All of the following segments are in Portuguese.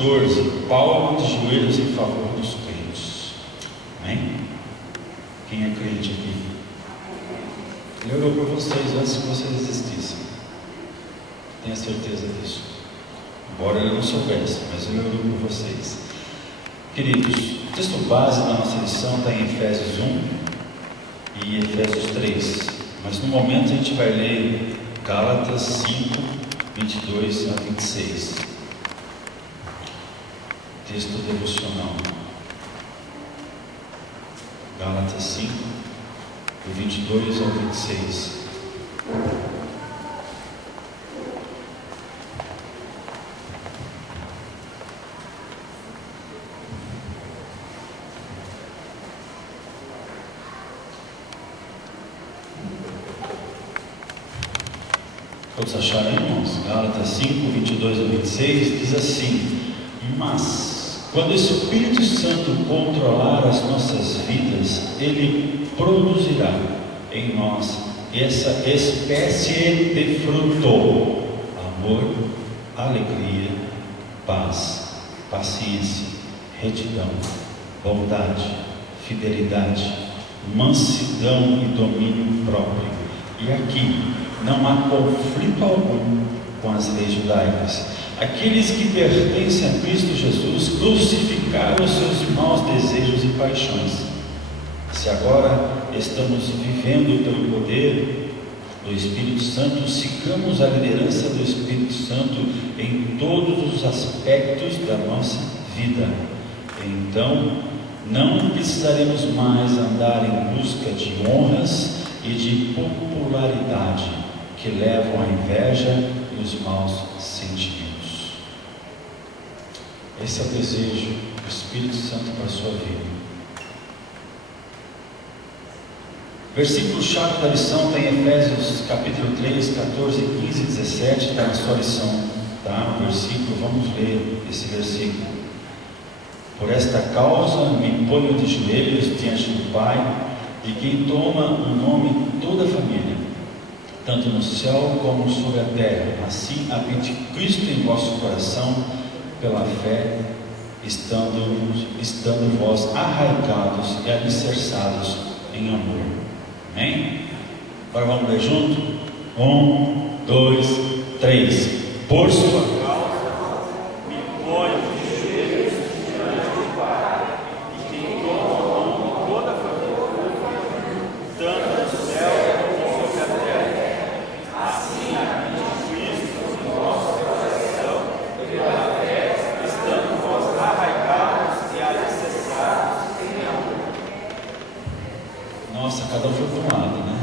14, Paulo de joelhos em favor dos crentes. Amém? Quem é crente aqui? Ele orou por vocês antes que vocês existissem. Tenha certeza disso. Embora ele não soubesse, mas ele orou por vocês. Queridos, o texto base da nossa lição está em Efésios 1 e Efésios 3. Mas no momento a gente vai ler Gálatas 5, 22 a 26. Texto devocional. Gálatas 5, do 22 ao 26. Todos acharam, irmãos? Gálatas 5, 22 a 26 diz assim: mas quando o Espírito Santo controlar as nossas vidas, Ele produzirá em nós essa espécie de fruto: amor, alegria, paz, paciência, retidão, bondade, fidelidade, mansidão e domínio próprio. E aqui não há conflito algum com as leis judaicas. Aqueles que pertencem a Cristo Jesus crucificaram os seus maus desejos e paixões. Se agora estamos vivendo pelo poder do Espírito Santo, sigamos a liderança do Espírito Santo em todos os aspectos da nossa vida. Então, não precisaremos mais andar em busca de honras e de popularidade que levam à inveja e os maus sentimentos. Esse é o desejo do Espírito Santo para a sua vida. Versículo-chave da lição está em Efésios capítulo 3, 14, 15 e 17, está na sua lição, tá? O versículo, vamos ler esse versículo. Por esta causa me ponho de joelhos diante do Pai, de quem toma o nome toda a família, tanto no céu como sobre a terra. Assim habite Cristo em vosso coração, pela fé, estando vós arraigados e alicerçados em amor. Amém? Agora vamos ler junto? 1, 2, 3. Por sua causa me ponho de joelhos diante do Pai, e quem toma o nome toda a família, tanto no céu como sobre a terra. Assim habite Cristo em vosso coração, pela fé, estando vós arraigados e alicerçados em amor. Nossa, cada um foi para um lado, né?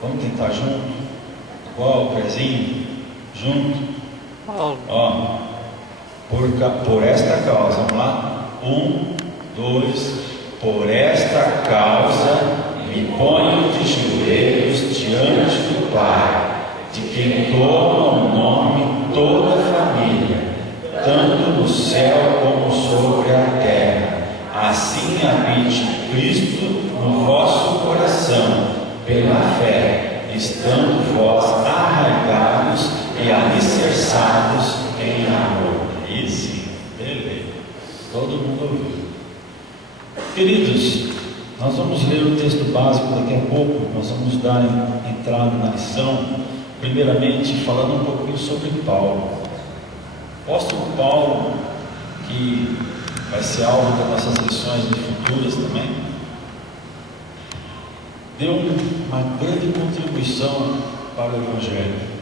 Vamos tentar junto? Igual o pezinho? Junto? Ó, por esta causa, vamos lá? 1, 2, por esta causa me ponho de joelhos diante do Pai, de quem toma o nome toda a família, tanto no céu como sobre a terra. Assim habite Cristo no vosso coração, pela fé, estando vós arraigados e alicerçados em amor. Isso, beleza. Todo mundo ouviu. Queridos, nós vamos ler o texto básico daqui a pouco. Nós vamos dar entrada na lição, primeiramente falando um pouquinho sobre Paulo. O apóstolo Paulo, que vai ser alvo das nossas lições futuras também, deu uma grande contribuição para o Evangelho.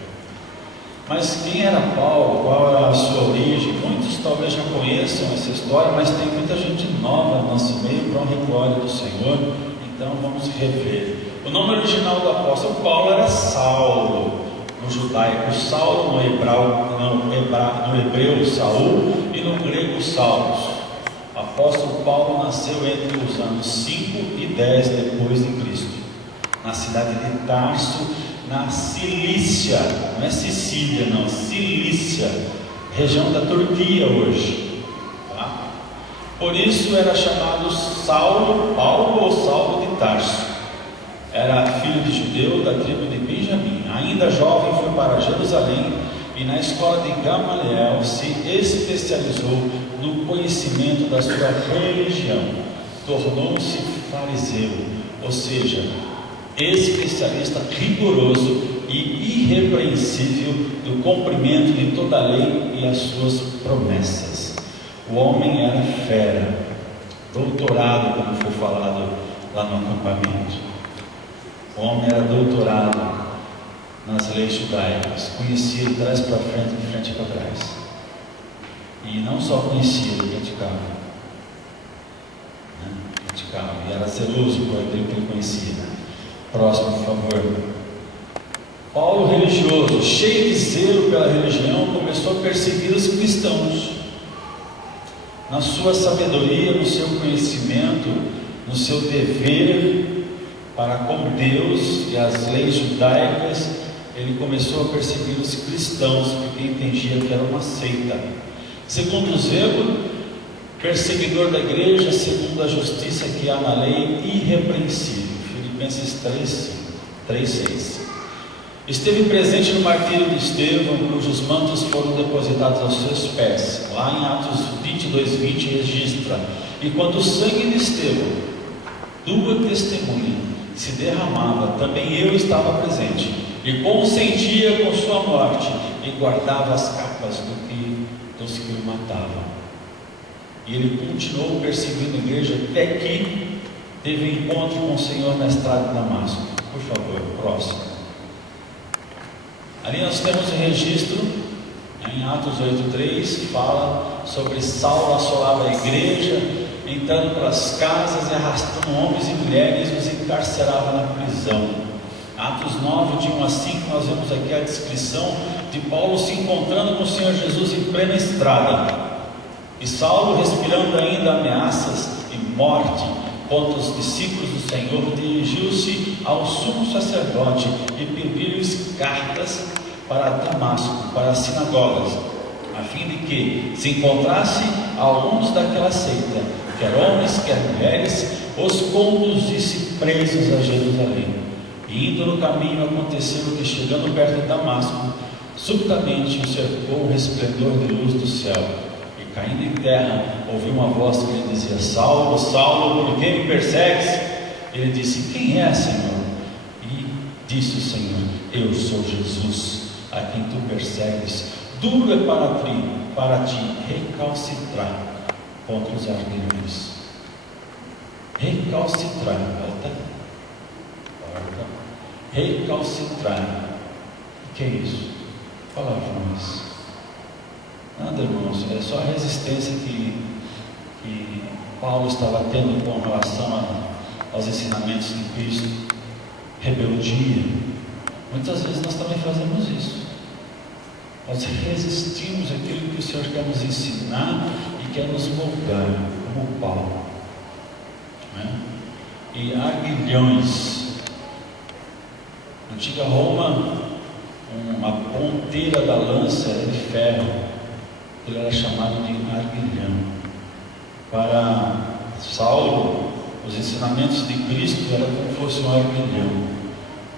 Mas quem era Paulo? Qual era a sua origem? Muitos talvez já conheçam essa história, mas tem muita gente nova no nosso meio, para honra e glória do Senhor. Então vamos rever. O nome original do apóstolo Paulo era Saulo, no judaico Saulo, no hebreu Saul e no grego Saulos. O apóstolo Paulo nasceu entre os anos 5 e 10 depois de Cristo, na cidade de Tarso, na Cilícia. Não é Sicília, não, Cilícia, região da Turquia hoje, tá? Por isso era chamado Paulo ou Saulo de Tarso. Era filho de judeu da tribo de Benjamim. Ainda jovem foi para Jerusalém e na escola de Gamaliel se especializou no conhecimento da sua religião. Tornou-se fariseu, ou seja, especialista rigoroso e irrepreensível do cumprimento de toda a lei e as suas promessas. O homem era fera, doutorado, como foi falado lá no acampamento. O homem era doutorado nas leis judaicas, conhecia de trás para frente, de frente para trás. E não só conhecia, ele praticava. Praticava, e era zeloso por aquilo que ele conhecia. Próximo, por favor. Paulo, religioso, cheio de zelo pela religião, começou a perseguir os cristãos. Na sua sabedoria, no seu conhecimento, no seu dever para com Deus e as leis judaicas, ele começou a perseguir os cristãos, porque entendia que era uma seita. Segundo o zelo, perseguidor da igreja, segundo a justiça que há na lei, irrepreensível. Filipenses 3:6. Esteve presente no martírio de Estevão, cujos mantos foram depositados aos seus pés. Lá em Atos 22:20 registra: e quando o sangue de Estevão, tua testemunha, se derramava, também eu estava presente, e consentia com sua morte, e guardava as capas dos que o matavam. E ele continuou perseguindo a igreja até que teve encontro com o Senhor na estrada de Damasco. Por favor, próximo. Ali nós temos um registro, em Atos 8:3, fala sobre Saulo assolava a igreja, entrando pelas casas e arrastando homens e mulheres, os encarcerava na prisão. Atos 9, de 1 a 5, nós vemos aqui a descrição de Paulo se encontrando com o Senhor Jesus em plena estrada. E Saulo, respirando ainda ameaças e morte contra os discípulos do Senhor, dirigiu-se ao sumo sacerdote e pediu-lhes cartas para Damasco, para as sinagogas, a fim de que se encontrasse alguns daquela seita, quer homens, quer mulheres, os conduzisse presos a Jerusalém. E indo no caminho, aconteceu que, chegando perto de Damasco, subitamente o cercou um resplendor de luz do céu, e caindo em terra, ouviu uma voz que lhe dizia: Saulo, Saulo, por que me persegues? Ele disse: quem é, Senhor? E disse o Senhor: eu sou Jesus, a quem tu persegues. Duro é para ti recalcitrar contra os arguilhões. Recalcitrar, volta. Recalcitrar. O que é isso? Fala para nós. Nada, irmãos, é só a resistência que Paulo estava tendo com relação aos ensinamentos de Cristo. Rebeldia. Muitas vezes nós também fazemos isso. Nós resistimos àquilo que o Senhor quer nos ensinar e quer nos moldar, como Paulo. E aguilhões. Na antiga Roma, uma ponteira da lança era de ferro. Ele era chamado de aguilhão. Para Saulo, os ensinamentos de Cristo eram como fosse um aguilhão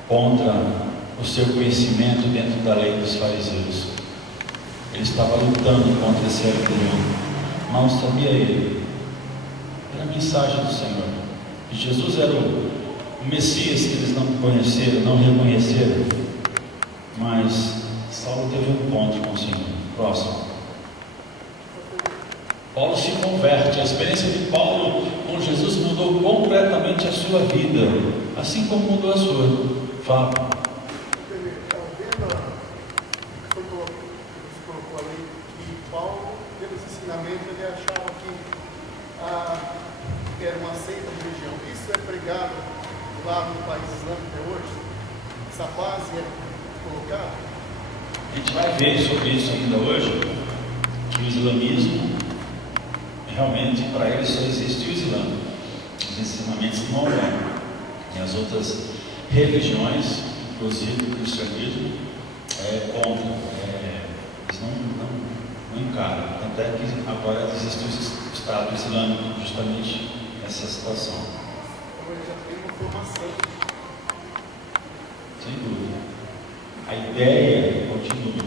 contra o seu conhecimento dentro da lei dos fariseus. Ele estava lutando contra esse aguilhão. Mal sabia ele. Era a mensagem do Senhor. Que Jesus era o Messias que eles não conheceram, não reconheceram. Mas Saulo teve um encontro com o Senhor. Próximo. Paulo se converte. A experiência de Paulo com Jesus mudou completamente a sua vida, assim como mudou a sua. Fala. Você colocou ali que Paulo, pelos ensinamentos, ele achava que era uma seita de religião. Isso é pregado lá no país islâmico até hoje? Essa base é colocada? A gente vai ver sobre isso ainda hoje, que o islamismo, realmente, para ele só existe o Islã. Os ensinamentos do Maomé e as outras religiões, inclusive o cristianismo, é contra. Eles não encaram. Tanto é que agora existe o Estado Islâmico, justamente nessa situação. Então ele já tem uma formação. Sem dúvida. A ideia continua.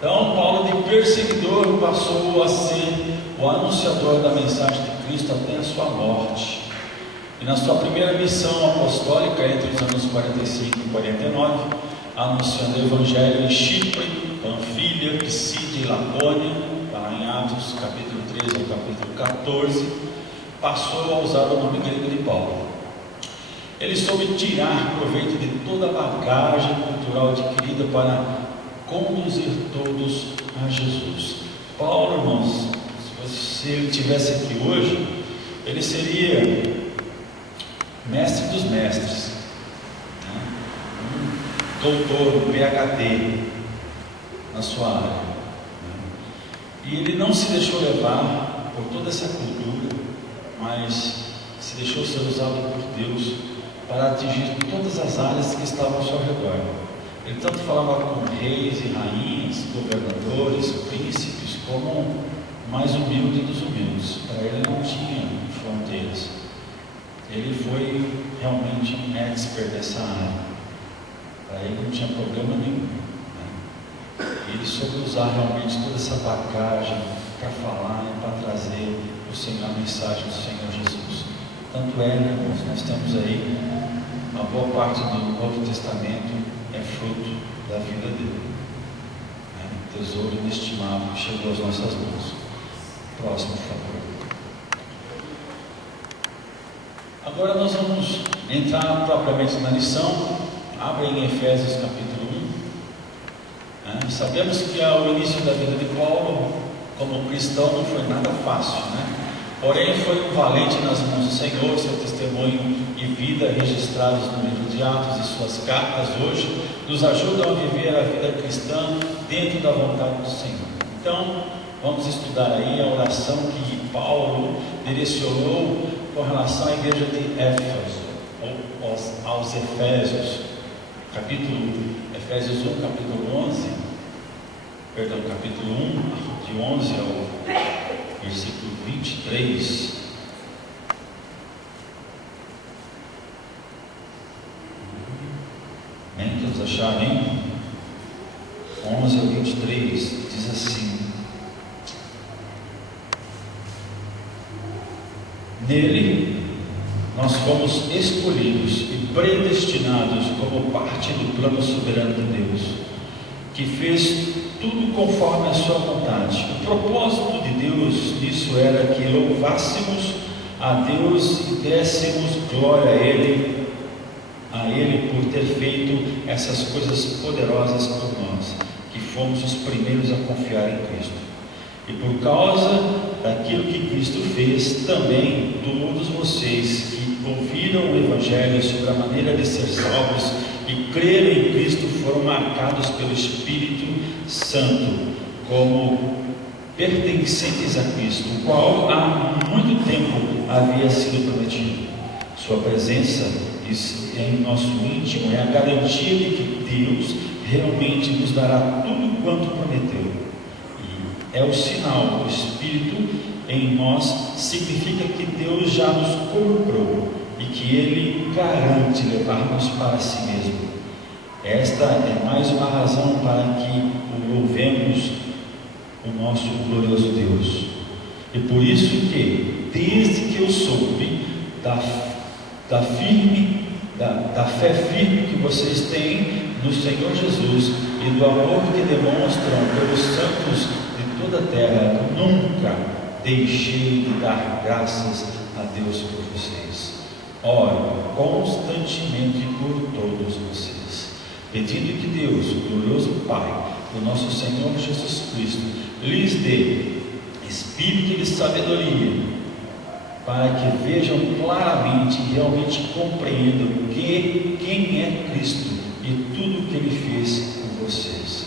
Então, Paulo, de perseguidor, passou a ser o anunciador da mensagem de Cristo até a sua morte. E na sua primeira missão apostólica, entre os anos 45 e 49, anunciando o Evangelho em Chipre, Panfilha, Pisídia e Lapônia, lá em Atos, capítulo 13 ao capítulo 14, passou a usar o nome grego de Paulo. Ele soube tirar proveito de toda a bagagem cultural adquirida para conduzir todos a Jesus. Paulo, irmãos, se ele estivesse aqui hoje, ele seria mestre dos mestres, né? Doutor, PhD na sua área, né? E ele não se deixou levar por toda essa cultura, mas se deixou ser usado por Deus para atingir todas as áreas que estavam ao seu redor. Ele tanto falava com reis e rainhas, governadores, príncipes, como o mais humilde dos humildes. Para ele não tinha fronteiras. Ele foi realmente um expert dessa área. Para ele não tinha problema nenhum, né? Ele soube usar realmente toda essa bagagem para falar e para trazer a mensagem do Senhor Jesus. Tanto é, né, irmãos, nós temos aí uma boa parte do Novo Testamento é fruto da vida dele, né? Tesouro inestimável que chegou às nossas mãos. Próximo, por favor. Agora nós vamos entrar propriamente na lição. Abre em Efésios capítulo 1, né? Sabemos que o início da vida de Paulo como cristão não foi nada fácil, né? Porém foi um valente nas mãos do Senhor. Seu testemunho e vida registrados no livro de Atos e suas cartas hoje nos ajudam a viver a vida cristã dentro da vontade do Senhor. Então vamos estudar aí a oração que Paulo direcionou com relação à igreja de Éfeso, ou aos Efésios, Efésios 1, capítulo 1, de 11 ao versículo 23. Amém? Todos acharem? 11 ao 23, diz assim: Nele nós fomos escolhidos e predestinados como parte do plano soberano de Deus, que fez tudo conforme a sua vontade. O propósito de Deus nisso era que louvássemos a Deus e dessemos glória a Ele por ter feito essas coisas poderosas por nós, que fomos os primeiros a confiar em Cristo. E por causa daquilo que Cristo fez, também todos vocês que ouviram o Evangelho sobre a maneira de ser salvos e creram em Cristo foram marcados pelo Espírito Santo como pertencentes a Cristo, o qual há muito tempo havia sido prometido. Sua presença em nosso íntimo é a garantia de que Deus realmente nos dará tudo quanto prometeu. E é o sinal do Espírito em nós, significa que Deus já nos comprou e que Ele garante levar-nos para si mesmo. Esta é mais uma razão para que o louvemos, o nosso glorioso Deus. E por isso que, desde que eu soube da fé firme que vocês têm no Senhor Jesus e do amor que demonstram pelos santos de toda a terra, nunca deixei de dar graças a Deus por vocês. Oro constantemente por todos vocês, pedindo que Deus, o glorioso Pai do nosso Senhor Jesus Cristo, lhes dê espírito de sabedoria, para que vejam claramente e realmente compreendam quem é Cristo e tudo o que Ele fez por vocês.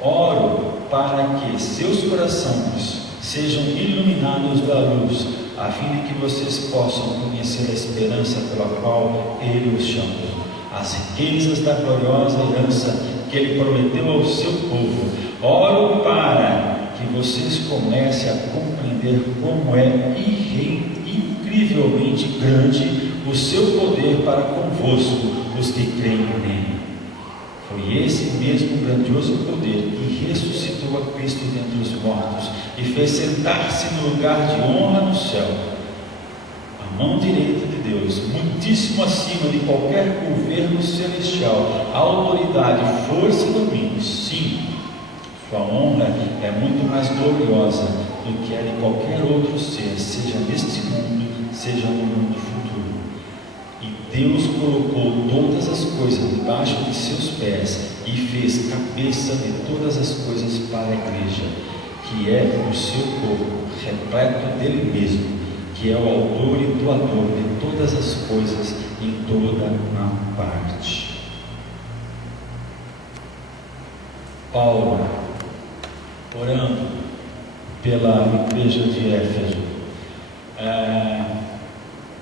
Oro para que seus corações sejam iluminados da luz, a fim de que vocês possam conhecer a esperança pela qual Ele os chamou, as riquezas da gloriosa herança que Ele prometeu ao seu povo. Oro para que vocês comecem a compreender como é incrivelmente grande o seu poder para convosco, os que creem nele. Foi esse mesmo grandioso poder que ressuscitou a Cristo dentre os mortos e fez sentar-se no lugar de honra no céu, a mão direita de Deus, muitíssimo acima de qualquer governo celestial, autoridade, força e domínio. Sim, sua honra é muito mais gloriosa do que a de qualquer outro ser, seja neste mundo, seja no mundo futuro. E Deus colocou todas as coisas debaixo de seus pés e fez cabeça de todas as coisas para a igreja, que é o seu corpo, repleto dele mesmo, que é o autor e doador de todas as coisas em toda a parte. Paulo, orando pela igreja de Éfeso,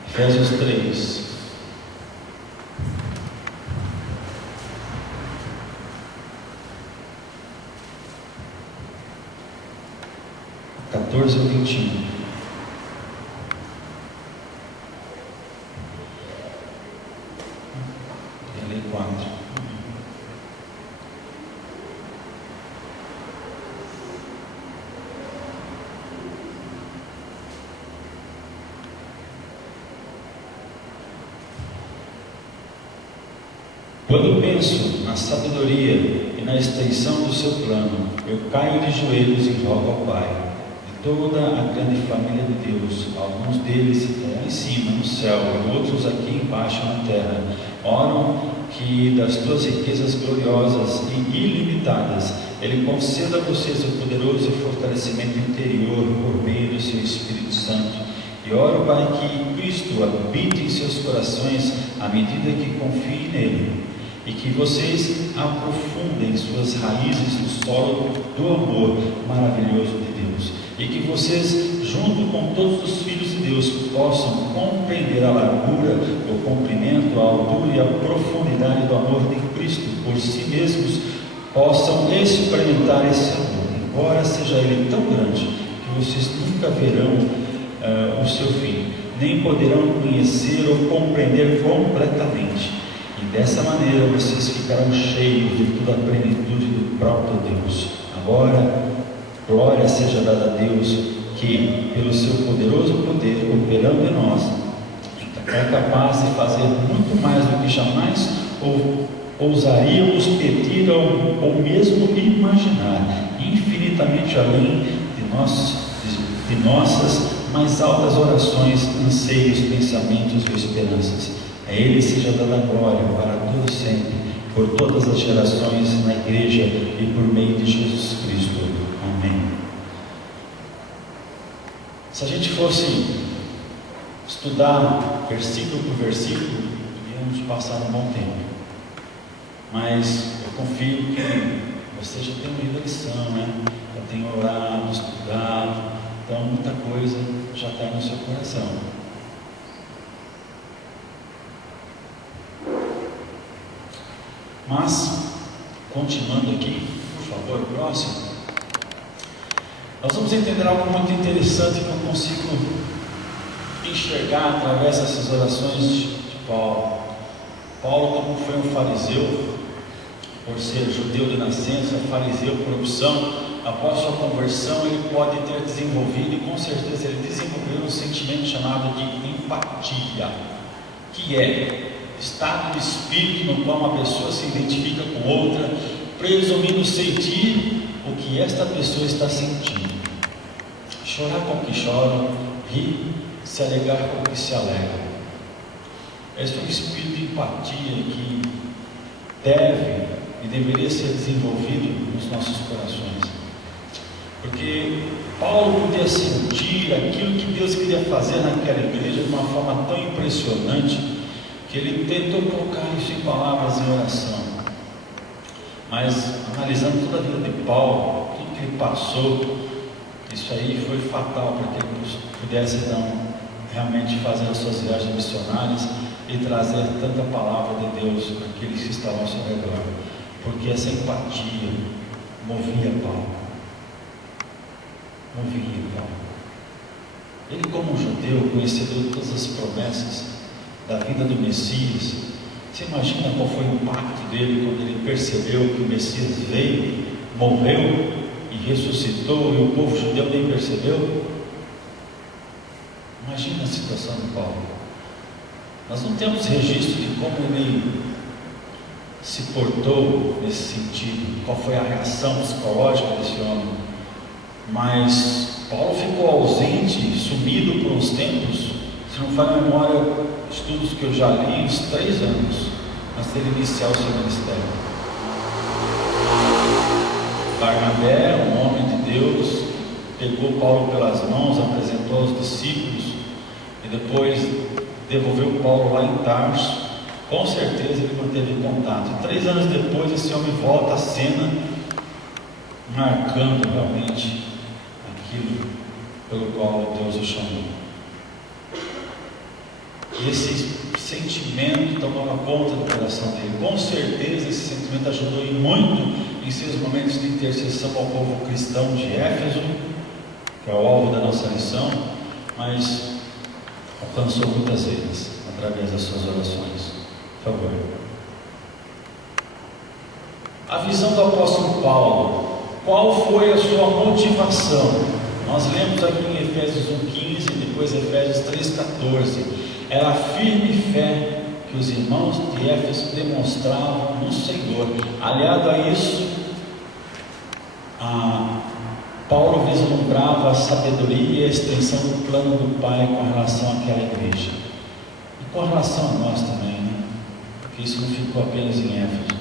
Efésios 3. (14 ao 21). Eu li 4. Quando penso na sabedoria e na extensão do seu plano, eu caio de joelhos e rogo ao Pai, de toda a grande família de Deus, alguns deles lá em cima no céu e outros aqui embaixo na terra, oram que das tuas riquezas gloriosas e ilimitadas, Ele conceda a vocês o poderoso fortalecimento interior por meio do seu Espírito Santo. E oro para que Cristo habite em seus corações à medida que confiem nele, e que vocês aprofundem suas raízes no solo do amor maravilhoso de Deus, e que vocês, junto com todos os filhos de Deus, possam compreender a largura, o comprimento, a altura e a profundidade do amor de Cristo por si mesmos, possam experimentar esse amor, embora seja ele tão grande que vocês nunca verão o seu fim, nem poderão conhecer ou compreender completamente. E dessa maneira vocês ficarão cheios de toda a plenitude do próprio Deus. Agora, glória seja dada a Deus, que, pelo seu poderoso poder operando em nós, é capaz de fazer muito mais do que jamais ousaríamos pedir ou mesmo imaginar, infinitamente além de nossas mais altas orações, anseios, pensamentos e esperanças. A Ele seja dada a glória para todo sempre, por todas as gerações, na igreja e por meio de Jesus Cristo. Amém. Se a gente fosse estudar versículo por versículo, podíamos passar um bom tempo, mas eu confio que você já tem lido a lição, né? Já tem orado, estudado, então muita coisa já está no seu coração. Mas, continuando aqui, por favor, próximo, nós vamos entender algo muito interessante que eu consigo enxergar através dessas orações de Paulo. Paulo, como foi um fariseu, por ser judeu de nascença, fariseu por opção, após sua conversão, ele pode ter desenvolvido, e com certeza ele desenvolveu um sentimento chamado de empatia, que é estado de espírito no qual uma pessoa se identifica com outra, presumindo sentir o que esta pessoa está sentindo, chorar com o que chora, rir, se alegrar com o que se alegra. Este é um espírito de empatia que deve e deveria ser desenvolvido nos nossos corações, porque Paulo podia sentir aquilo que Deus queria fazer naquela igreja de uma forma tão impressionante, que ele tentou colocar isso em palavras em oração. Mas analisando toda a vida de Paulo, tudo que ele passou, isso aí foi fatal para que ele pudesse então realmente fazer as suas viagens missionárias e trazer tanta palavra de Deus àqueles que estavam ao seu redor, porque essa empatia movia Paulo. Ele, como um judeu, conhecedor de todas as promessas da vida do Messias, você imagina qual foi o impacto dele quando ele percebeu que o Messias veio, morreu e ressuscitou e o povo judeu nem percebeu? Imagina a situação de Paulo. Nós não temos registro de como ele se portou nesse sentido, qual foi a reação psicológica desse homem, mas Paulo ficou ausente, sumido por uns tempos, se não falha a memória, estudos que eu já li, uns 3 anos, antes dele iniciar o seu ministério. Barnabé, um homem de Deus, pegou Paulo pelas mãos, apresentou aos discípulos, e depois devolveu Paulo lá em Tarso. Com certeza ele manteve contato. 3 anos depois, esse homem volta à cena, marcando realmente aquilo pelo qual Deus o chamou. E esse sentimento tomava conta do coração dele. Com certeza esse sentimento ajudou muito em seus momentos de intercessão ao povo cristão de Éfeso, que é o alvo da nossa lição, mas alcançou muitas vezes através das suas orações. Por favor. A visão do apóstolo Paulo. Qual foi a sua motivação? Nós lemos aqui em Efésios 1,15 e depois Efésios 3,14. Era a firme fé que os irmãos de Éfeso demonstravam no Senhor. Aliado a isso, Paulo vislumbrava a sabedoria e a extensão do plano do Pai com relação àquela igreja. E com relação a nós também, né? Porque isso não ficou apenas em Éfeso.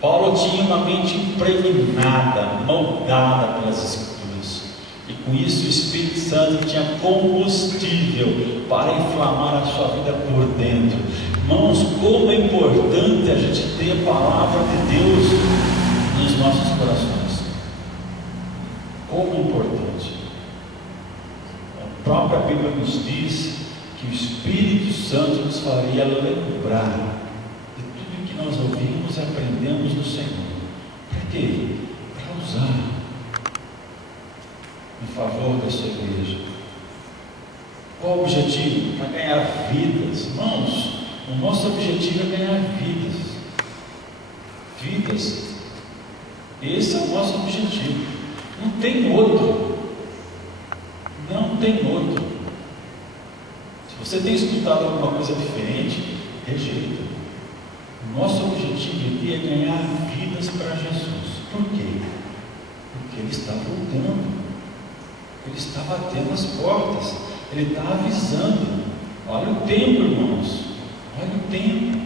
Paulo tinha uma mente impregnada, moldada pelas Escrituras. E com isso o Espírito Santo tinha combustível para inflamar a sua vida por dentro. Irmãos, como é importante a gente ter a palavra de Deus nos nossos corações. Como é importante. A própria Bíblia nos diz que o Espírito Santo nos faria lembrar de tudo que nós ouvimos e aprendemos do Senhor. Para quê? Para usar em favor da sua igreja. Qual o objetivo? Para ganhar vidas. Irmãos, o nosso objetivo é ganhar vidas. Vidas. Esse é o nosso objetivo. Não tem outro. Não tem outro. Se você tem escutado alguma coisa diferente, rejeita. O nosso objetivo aqui é ganhar vidas para Jesus. Por quê? Porque Ele está voltando. Ele está batendo as portas. Ele está avisando. Olha o tempo, irmãos. Olha o tempo.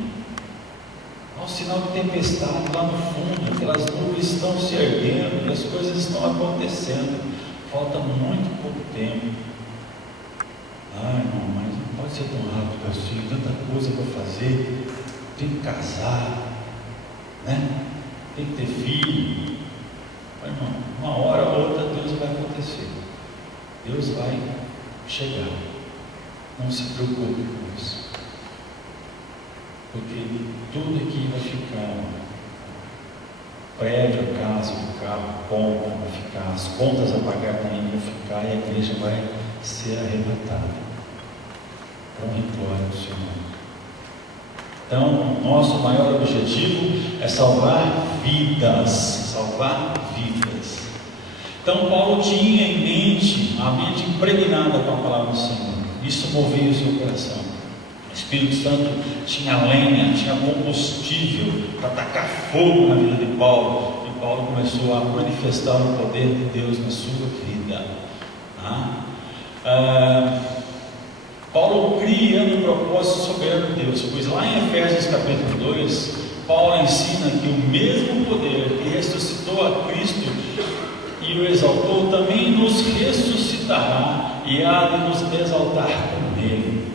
Olha o sinal de tempestade lá no fundo. Aquelas nuvens estão se erguendo e as coisas estão acontecendo. Falta muito pouco tempo. Ai, irmão, mas não pode ser tão rápido assim. Tanta coisa para fazer. Tem que casar, né? Tem que ter filho. Mas, irmão, uma hora ou outra Deus vai acontecer. Deus vai chegar. Não se preocupe com isso. Porque tudo aqui vai ficar. Prédio, casa, carro, ponta vai ficar. As contas a pagar também vão ficar. E a igreja vai ser arrebatada. Para a glória do Senhor. Então, nosso maior objetivo é salvar vidas. Salvar vidas. Então, Paulo tinha em mente, a mente impregnada com a palavra do Senhor. Isso movia o seu coração. O Espírito Santo tinha lenha, tinha combustível para tacar fogo na vida de Paulo. E Paulo começou a manifestar o poder de Deus na sua vida. Paulo cria no propósito soberano de Deus, pois lá em Efésios capítulo 2, Paulo ensina que o mesmo poder que ressuscitou a Cristo e o exaltou, também nos ressuscitará e há de nos exaltar com Ele.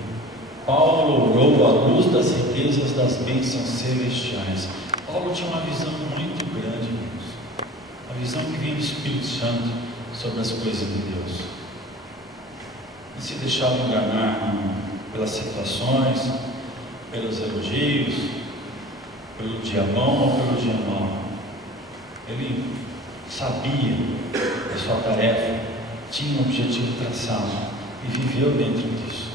Paulo orou à luz das riquezas das bênçãos celestiais. Paulo tinha uma visão muito grande, irmãos, a visão que vinha do Espírito Santo sobre as coisas de Deus. Não se deixava enganar pelas situações, pelos elogios, pelo dia bom ou pelo dia mau. Ele sabia da sua tarefa, tinha um objetivo traçado e viveu dentro disso.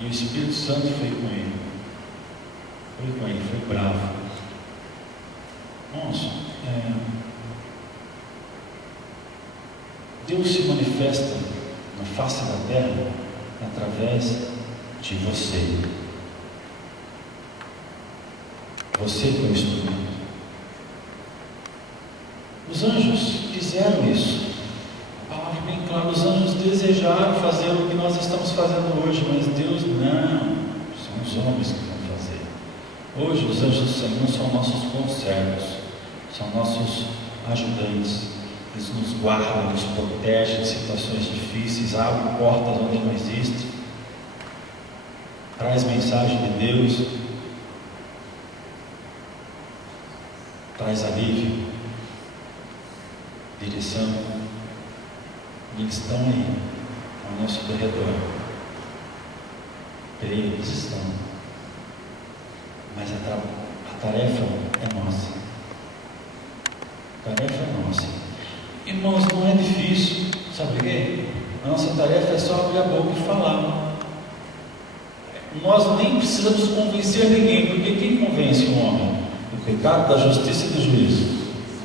E o Espírito Santo foi com ele. Foi bravo. Irmãos, Deus se manifesta na face da terra através de você. Você que é o instrumento. Os anjos fizeram isso. A palavra é bem clara, os anjos desejaram fazer o que nós estamos fazendo hoje, mas Deus não. São os homens que vão fazer. Hoje os anjos do Senhor são nossos conservos, são nossos ajudantes. Eles nos guardam, nos protegem de situações difíceis, abrem portas onde não existe, traz mensagem de Deus, traz alívio, direção. Eles estão aí, ao nosso redor. Creio, eles estão. Mas a tarefa é nossa. A tarefa é nossa. Irmãos, não é difícil, sabe por quê? A nossa tarefa é só abrir a boca e falar. Nós nem precisamos convencer ninguém, porque quem convence um homem do pecado, da justiça e do juízo?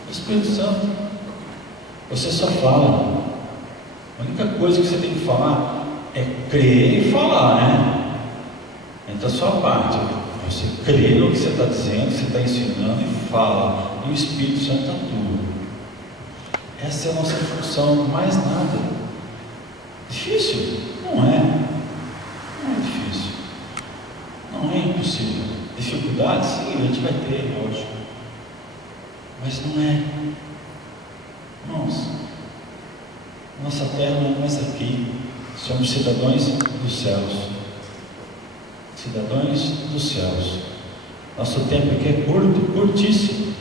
O Espírito Santo. Você só fala. A única coisa que você tem que falar é crer e falar, né? Então a sua parte, você crê no que você está dizendo, você está ensinando e fala, e o Espírito Santo atua. Essa é a nossa função, mais nada. Difícil? Não é. Não é difícil. Não é impossível. Dificuldades, sim, a gente vai ter, lógico. Mas não é. Irmãos, nossa terra não é mais aqui. Somos cidadãos dos céus. Cidadãos dos céus. Nosso tempo aqui é curto, curtíssimo.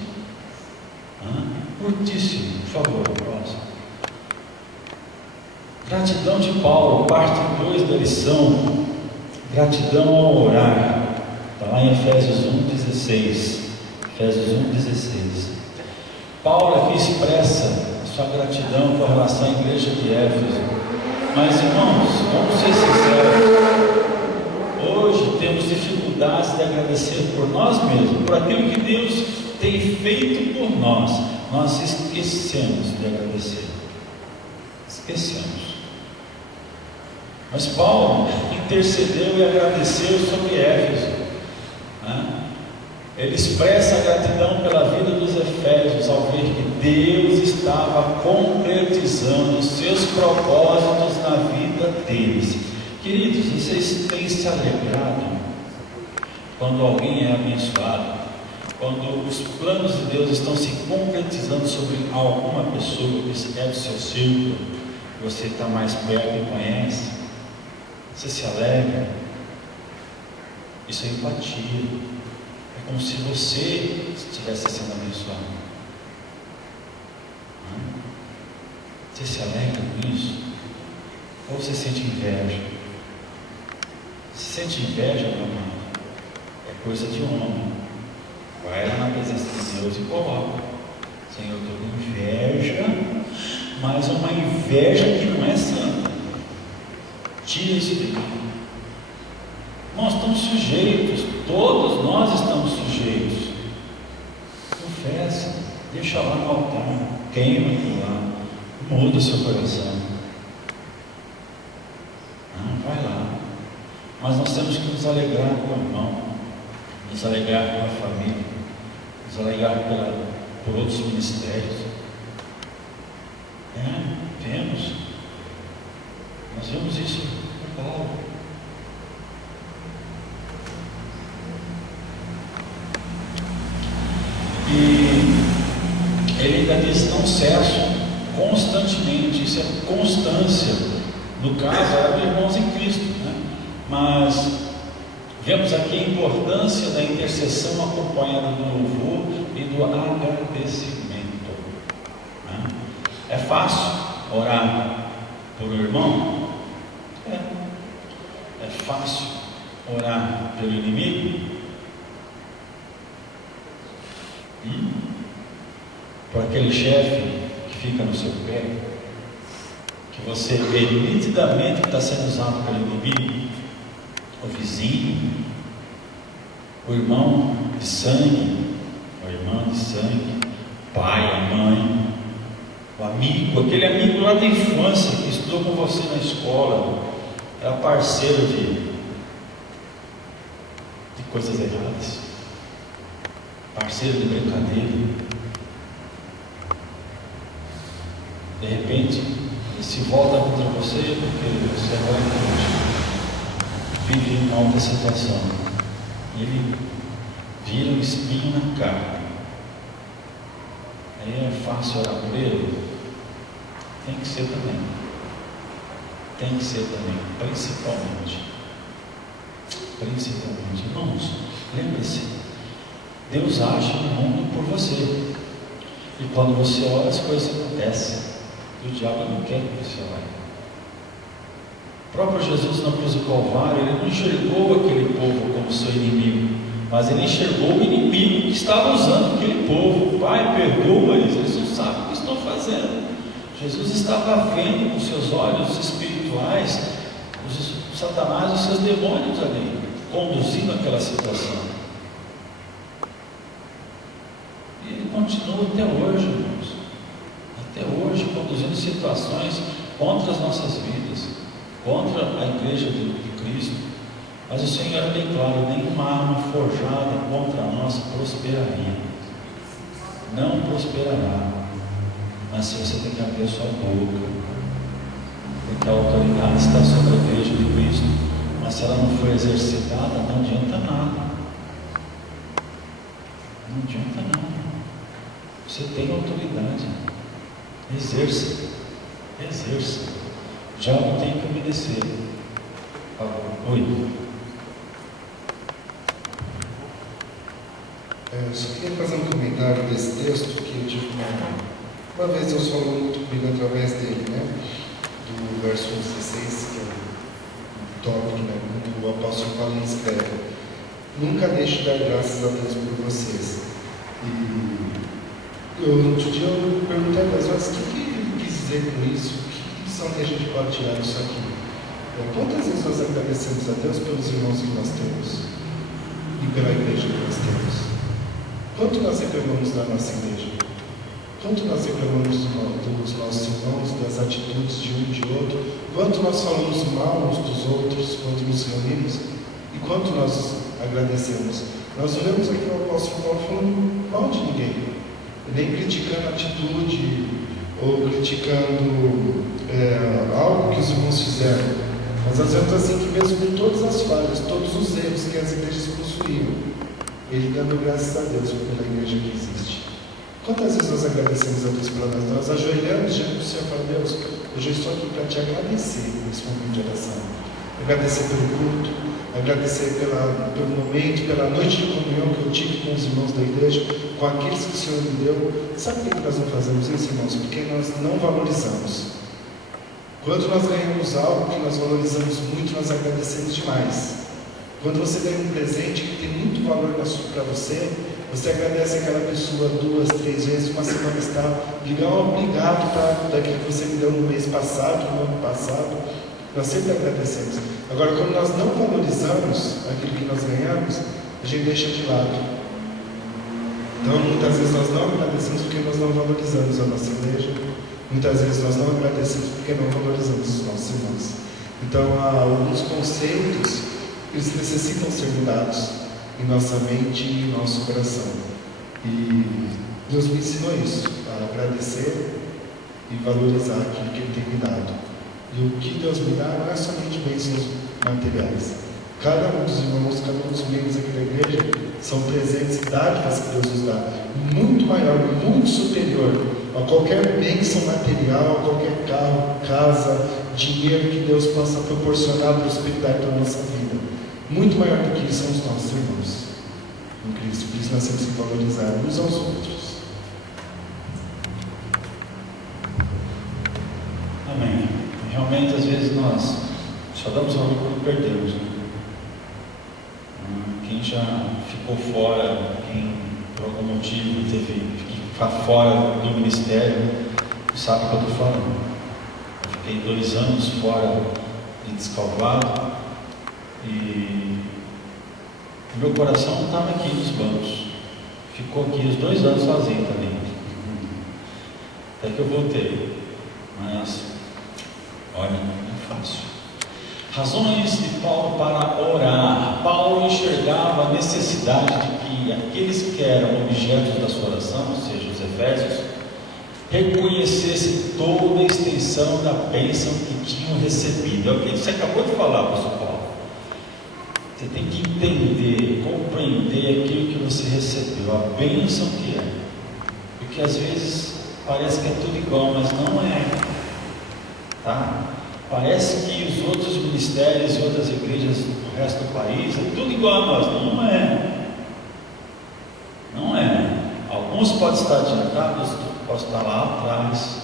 Curtíssimo. Por favor, próximo. Gratidão de Paulo, parte 2 da lição. Gratidão ao orar. Está lá em Efésios 1,16. Efésios 1,16. Paulo aqui expressa a sua gratidão com relação à igreja de Éfeso. Mas, irmãos, vamos ser sinceros. Hoje temos dificuldades de agradecer por nós mesmos, por aquilo que Deus tem feito por nós. Nós esquecemos de agradecer. Esquecemos. Mas Paulo intercedeu e agradeceu sobre Éfeso. Ele expressa a gratidão pela vida dos Efésios ao ver que Deus estava concretizando os seus propósitos na vida deles. Queridos, vocês têm se alegrado quando alguém é abençoado, quando os planos de Deus estão se concretizando sobre alguma pessoa que é do seu círculo, que você está mais perto e conhece? Você se alegra? Isso é empatia. É como se você estivesse sendo abençoado. Você se alegra com isso? Ou você sente inveja? Se sente inveja, meu amado, é coisa de homem. Vai lá na presença de Deus e coloca: Senhor, eu estou com inveja, mas uma inveja que não é santa. Tira isso de mim. Nós estamos sujeitos, todos nós estamos sujeitos. Confessa, deixa lá no altar, queima aquilo lá, muda o seu coração. Vai lá. Mas nós temos que nos alegrar com o irmão, nos alegrar com a família, nos alegrar por outros ministérios. Temos. Nós vemos isso com Paulo. E ele ainda diz: não cesso, constantemente. Isso é constância. No caso, eram irmãos em Cristo, né? Mas vemos aqui a importância da intercessão acompanhada do louvor e do agradecimento, né? É fácil orar por um irmão? É fácil orar pelo inimigo? Por aquele chefe que fica no seu pé, que você vê nitidamente que está sendo usado pelo inimigo, o vizinho, o irmão de sangue, a irmã de sangue, o pai, a mãe, o amigo, aquele amigo lá da infância que estudou com você na escola, era parceiro de coisas erradas, parceiro de brincadeira. De repente, ele se volta contra você porque você agora vive uma outra situação. Ele vira um espinho na cara. Aí é fácil orar por ele? Tem que ser também. Tem que ser também, principalmente. Irmãos, lembre-se, Deus age no mundo por você. E quando você ora, as coisas acontecem. E o diabo não quer que você ore. O próprio Jesus na cruz do Calvário, ele não enxergou aquele povo como seu inimigo, mas ele enxergou o inimigo que estava usando aquele povo. Pai, perdoa-eles, eles não sabem o que estão fazendo. Jesus estava vendo com seus olhos espirituais os Satanás, os seus demônios ali, conduzindo aquela situação. E ele continua até hoje, irmãos, até hoje, conduzindo situações contra as nossas vidas, contra a igreja de Cristo. Mas o Senhor é bem claro: nenhuma arma forjada contra nós prosperaria, não prosperará. Mas se você tem que abrir a sua boca, porque a autoridade está sobre a igreja de Cristo, mas se ela não for exercitada, não adianta nada. Não adianta nada. Você tem autoridade, exerça, exerça. Já não tem que obedecer. Oi. Eu só queria fazer um comentário desse texto, que eu tive uma vez Deus falou muito comigo através dele, né? Do verso 16, que é o tópico, né? Quando o apóstolo Paulo escreve: nunca deixe de dar graças a Deus por vocês. E outro dia eu perguntei a Deus: mas o que ele quis dizer com isso? Que lição que a gente pode tirar disso aqui? Quantas vezes nós agradecemos a Deus pelos irmãos que nós temos e pela igreja que nós temos? Quanto nós reclamamos da nossa igreja? Quanto nós reclamamos dos nossos irmãos, das atitudes de um e de outro? Quanto nós falamos mal uns dos outros quando nos reunimos? E quanto nós agradecemos? Nós olhamos aqui o apóstolo Paulo falando mal de ninguém, nem criticando a atitude ou criticando algo que os irmãos fizeram. Mas nós vemos assim que mesmo com todas as falhas, todos os erros que as igrejas possuíam, ele dando graças a Deus pela igreja que existe. Quantas vezes nós agradecemos a Deus pela nós? Nós ajoelhamos diante do Senhor e falamos: Deus, hoje eu estou aqui para te agradecer nesse momento de oração. Agradecer pelo culto, agradecer pelo momento, pela noite de comunhão que eu tive com os irmãos da igreja, com aqueles que o Senhor me deu. Sabe por que nós não fazemos isso, irmãos? Porque nós não valorizamos. Quando nós ganhamos algo que nós valorizamos muito, nós agradecemos demais. Quando você ganha um presente que tem muito valor para você, você agradece aquela pessoa 2, 3 vezes, uma semana está, diga obrigado daquilo que você me deu no mês passado, no ano passado. Nós sempre agradecemos. Agora, quando nós não valorizamos aquilo que nós ganhamos, a gente deixa de lado. Então, muitas vezes nós não agradecemos porque nós não valorizamos a nossa igreja. Muitas vezes nós não agradecemos porque não valorizamos os nossos irmãos. Então, há alguns conceitos que eles necessitam ser mudados em nossa mente e em nosso coração. E Deus me ensinou isso, a agradecer e valorizar aquilo que Ele tem me dado. E o que Deus me dá não é somente bênçãos materiais. Cada um dos irmãos, cada um dos membros aqui da igreja são presentes e dádivas que Deus nos dá, muito maior, muito superior a qualquer bênção material, a qualquer carro, casa, dinheiro que Deus possa proporcionar prosperidade para a nossa vida. Muito maior do que isso são os nossos irmãos em Cristo. Por isso nós temos que valorizar uns aos outros. Amém. Realmente, às vezes nós só damos valor quando perdemos, né? Quem já ficou fora, quem por algum motivo teve que ficar fora do ministério, sabe o que eu estou falando. Eu fiquei 2 anos fora de Descalvado e meu coração não estava aqui nos bancos. Ficou aqui os 2 anos sozinho também. Até que eu voltei. Mas, olha, não é fácil. Razões de Paulo para orar. Paulo enxergava a necessidade de que aqueles que eram objetos da sua oração, ou seja, os efésios, reconhecessem toda a extensão da bênção que tinham recebido. É o que você acabou de falar, pastor Paulo. Você tem que entender, compreender aquilo que você recebeu, a bênção que é. Porque às vezes parece que é tudo igual, mas não é. Tá? Parece que os outros ministérios e outras igrejas do resto do país é tudo igual a nós. Não é. Não é. Alguns podem estar adiantados, outros podem estar lá atrás.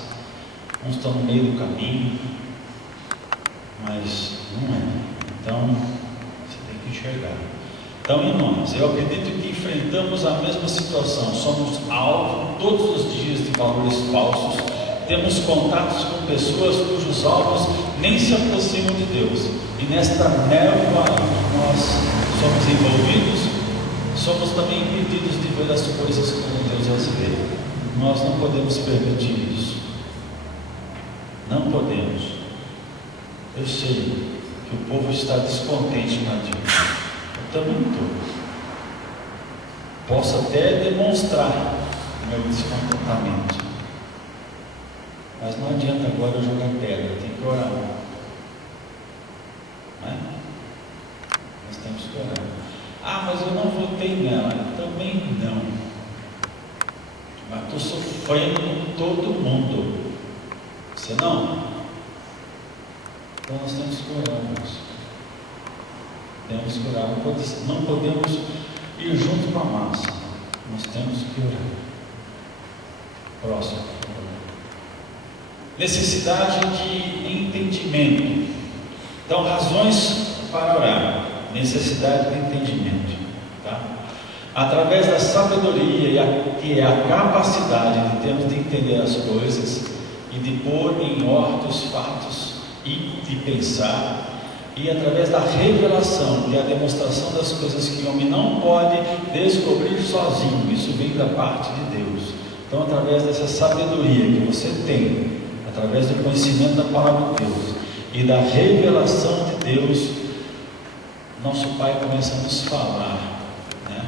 Uns estão no meio do caminho. Mas não é. Então, enxergar. Então, irmãos, eu acredito que enfrentamos a mesma situação, somos alvo todos os dias de valores falsos, temos contatos com pessoas cujos alvos nem se aproximam de Deus, e nesta névoa em que nós somos envolvidos, somos também impedidos de ver as coisas como Deus as vê. Nós não podemos permitir isso, não podemos. Eu sei que o povo está descontente com a Deus. Eu também estou. Posso até demonstrar o meu descontentamento, mas não adianta agora eu jogar pedra, tem que orar. Não é? Nós temos que orar. Ah, mas eu não votei nela. Também não. Mas estou sofrendo com todo mundo. Você não? Então nós temos que orar, irmãos. Temos que orar. Não podemos ir junto com a massa. Nós temos que orar. Próximo. Necessidade de entendimento. Então, razões para orar. Necessidade de entendimento. Tá? Através da sabedoria, que é a capacidade de termos de entender as coisas e de pôr em ordem os fatos e de pensar, e através da revelação, que é a demonstração das coisas que o homem não pode descobrir sozinho, isso vem da parte de Deus. Então, através dessa sabedoria que você tem, através do conhecimento da palavra de Deus e da revelação de Deus, nosso Pai começa a nos falar, né,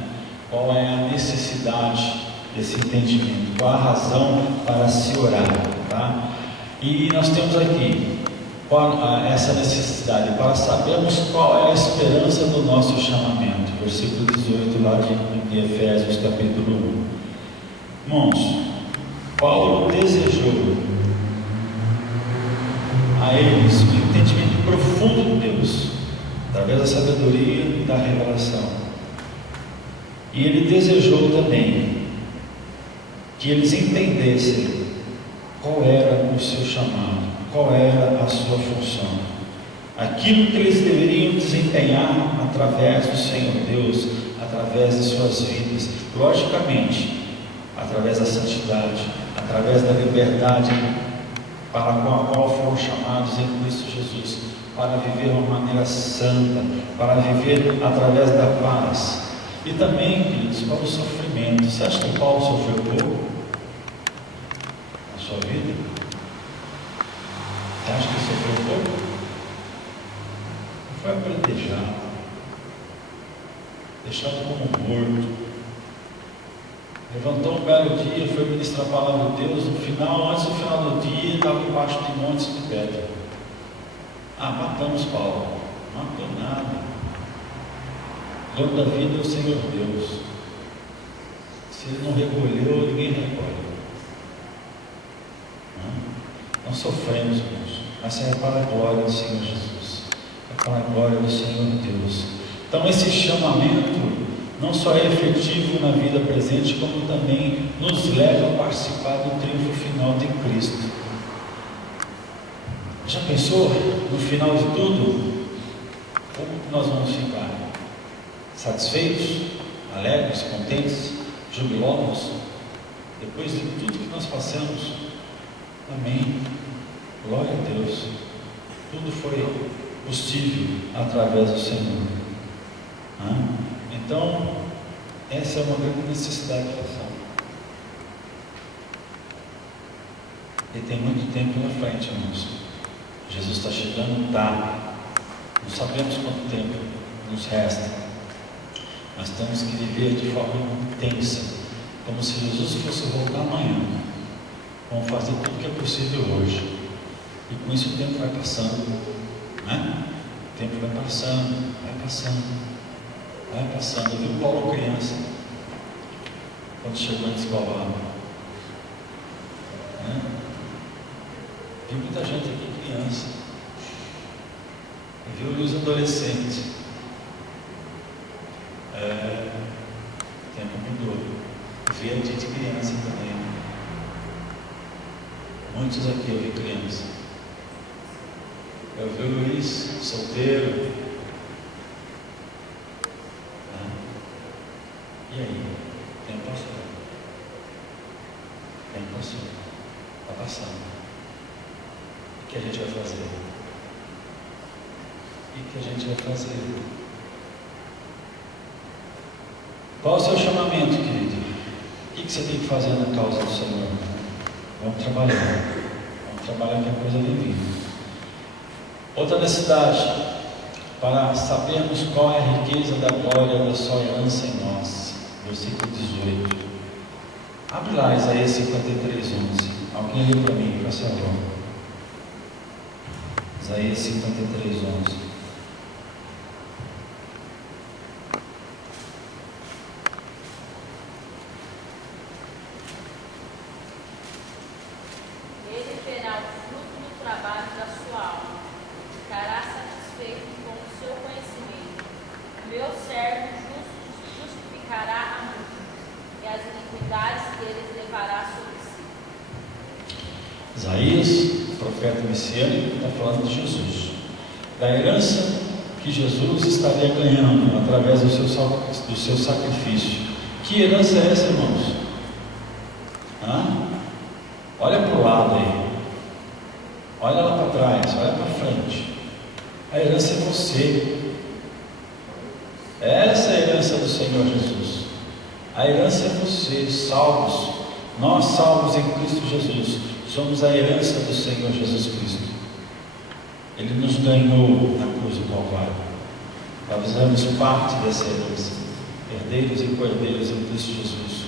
qual é a necessidade desse entendimento, qual a razão para se orar, tá? E nós temos aqui essa necessidade para sabermos qual é a esperança do nosso chamamento. Versículo 18 lá de Efésios capítulo 1. Irmãos, Paulo desejou a eles um entendimento profundo de Deus, através da sabedoria e da revelação. E ele desejou também que eles entendessem qual era o seu chamado, qual era a sua função, aquilo que eles deveriam desempenhar através do Senhor Deus, através de suas vidas, logicamente, através da santidade, através da liberdade para a qual foram chamados em Cristo Jesus, para viver de uma maneira santa, para viver através da paz, e também, queridos, para o sofrimento. Você acha que Paulo sofreu pouco na sua vida? Você acha que ele sofreu pouco? Foi apedrejado, deixado como morto, levantou um belo dia, foi ministrar a palavra de Deus. No final, antes do final do dia, estava embaixo de montes de pedra. Matamos Paulo. Não matou nada. O dono da vida é o Senhor Deus. Se ele não recolheu, ninguém recolhe. Nós sofremos, irmãos, mas é para a glória do Senhor Jesus, é para a glória do Senhor Deus. Então esse chamamento não só é efetivo na vida presente, como também nos leva a participar do triunfo final de Cristo. Já pensou no final de tudo? Como nós vamos ficar? Satisfeitos, alegres, contentes, jubilosos, depois de tudo que nós passamos? Amém. Glória a Deus. Tudo foi possível através do Senhor. Então, Essa é uma grande necessidade de oração. E tem muito tempo pela frente, irmãos. Jesus está chegando tarde. Não sabemos quanto tempo nos resta. Nós temos que viver de forma intensa, como se Jesus fosse voltar amanhã. Vamos fazer tudo o que é possível hoje. E com isso o tempo vai passando, né? O tempo vai passando, vai passando, vai passando. Eu vi o Paulo criança, quando chegou em Desigualado, né? Vi muita gente aqui criança. Eu vi o Luiz adolescente. O tempo mudou. Vi a gente criança também. Muitos aqui eu vi criança. Eu vi o Luiz solteiro. E aí? O tempo passou. O tempo passou. Está passando. O que a gente vai fazer? O que a gente vai fazer? Qual é o seu chamamento, querido? O que você tem que fazer na causa do Senhor? Vamos trabalhar. Vamos trabalhar que a coisa vem vindo. Outra necessidade, para sabermos qual é a riqueza da glória da sua herança em nós. Versículo 18. Abre lá Isaías 53:11. Alguém lê para mim, por favor. Isaías 53:11. Isaías, o profeta messiânico, está falando de Jesus, da herança que Jesus estaria ganhando através do seu sacrifício. Que herança é essa, irmãos? Olha para o lado aí, olha lá para trás, olha para frente. A herança é você. Essa é a herança do Senhor Jesus. A herança é você, salvos. Nós, salvos em Cristo Jesus, somos a herança do Senhor Jesus Cristo. Ele nos ganhou na cruz do Calvário. Nós fazemos parte dessa herança, herdeiros e cordeiros em Cristo Jesus.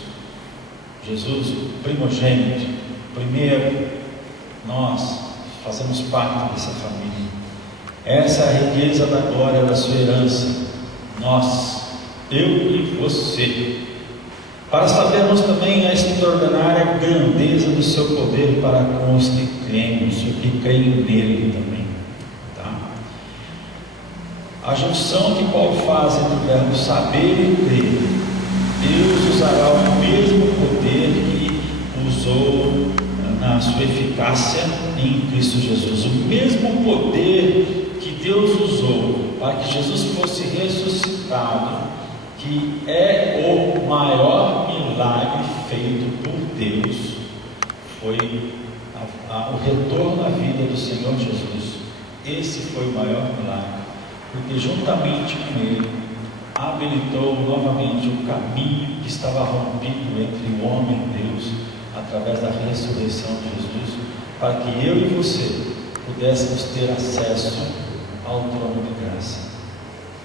Jesus, primogênito, primeiro, nós fazemos parte dessa família. Essa é a riqueza da glória da sua herança. Nós, eu e você. Para sabermos também a extraordinária grandeza do seu poder para com os que cremos, os que creem nele também. Tá? A junção que Paulo faz entre o verbo saber e crer. Deus usará o mesmo poder que usou na sua eficácia em Cristo Jesus. O mesmo poder que Deus usou para que Jesus fosse ressuscitado, que é o maior milagre feito por Deus, foi o retorno à vida do Senhor Jesus. Esse foi o maior milagre, porque juntamente com ele habilitou novamente o caminho que estava rompido entre o homem e Deus, através da ressurreição de Jesus, para que eu e você pudéssemos ter acesso ao trono de graça.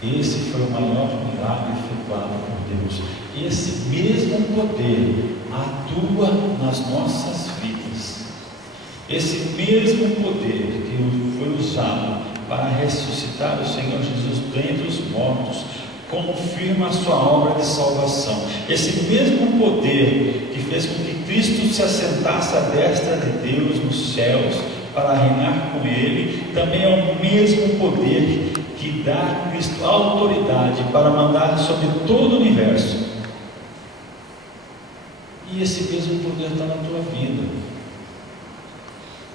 Esse foi o maior milagre efetuado por Deus. Esse mesmo poder atua nas nossas vidas. Esse mesmo poder que foi usado para ressuscitar o Senhor Jesus dentre os mortos, confirma a sua obra de salvação. Esse mesmo poder que fez com que Cristo se assentasse à destra de Deus nos céus para reinar com ele, também é o mesmo poder que dá a Cristo a autoridade para mandar sobre todo o universo. E esse mesmo poder está na tua vida.